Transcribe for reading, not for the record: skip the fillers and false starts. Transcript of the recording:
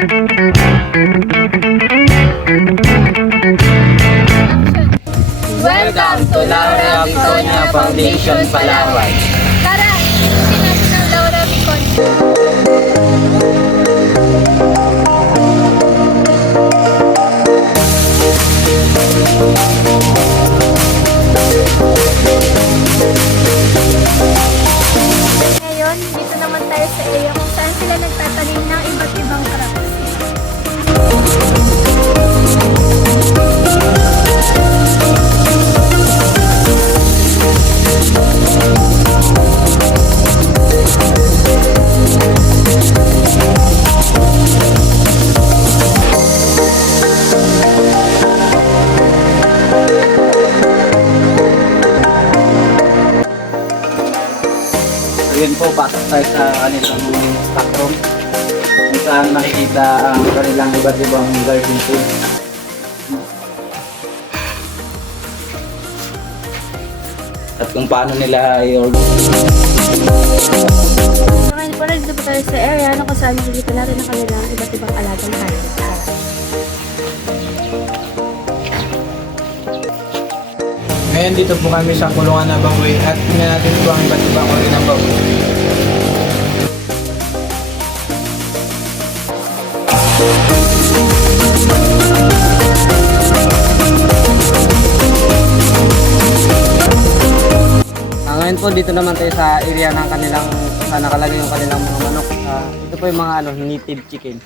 Welcome to Laura Biconia Foundation, Palawan. Tara, tingnan natin ang Laura Biconia. Ngayon, dito naman tayo sa area kung saan sila nagtatanim ng iba't ibang crops. Ayun po, pasok tayo sa kanilang stock room kung saan makikita ang kanilang iba't ibang garden tools. At kung paano nila i-order. So ngayon po, nandito po tayo sa area na kung saan makikita natin ang kanilang iba't ibang alagang hayop. Ngayon dito po kami sa kulungan ng baboy at tingnan natin po ang iba't ibang uri ng baboy. Ngayon po, dito naman tayo sa area ng kanilang saan nakalagay yung kanilang mga manok. Ito po yung mga native chicken.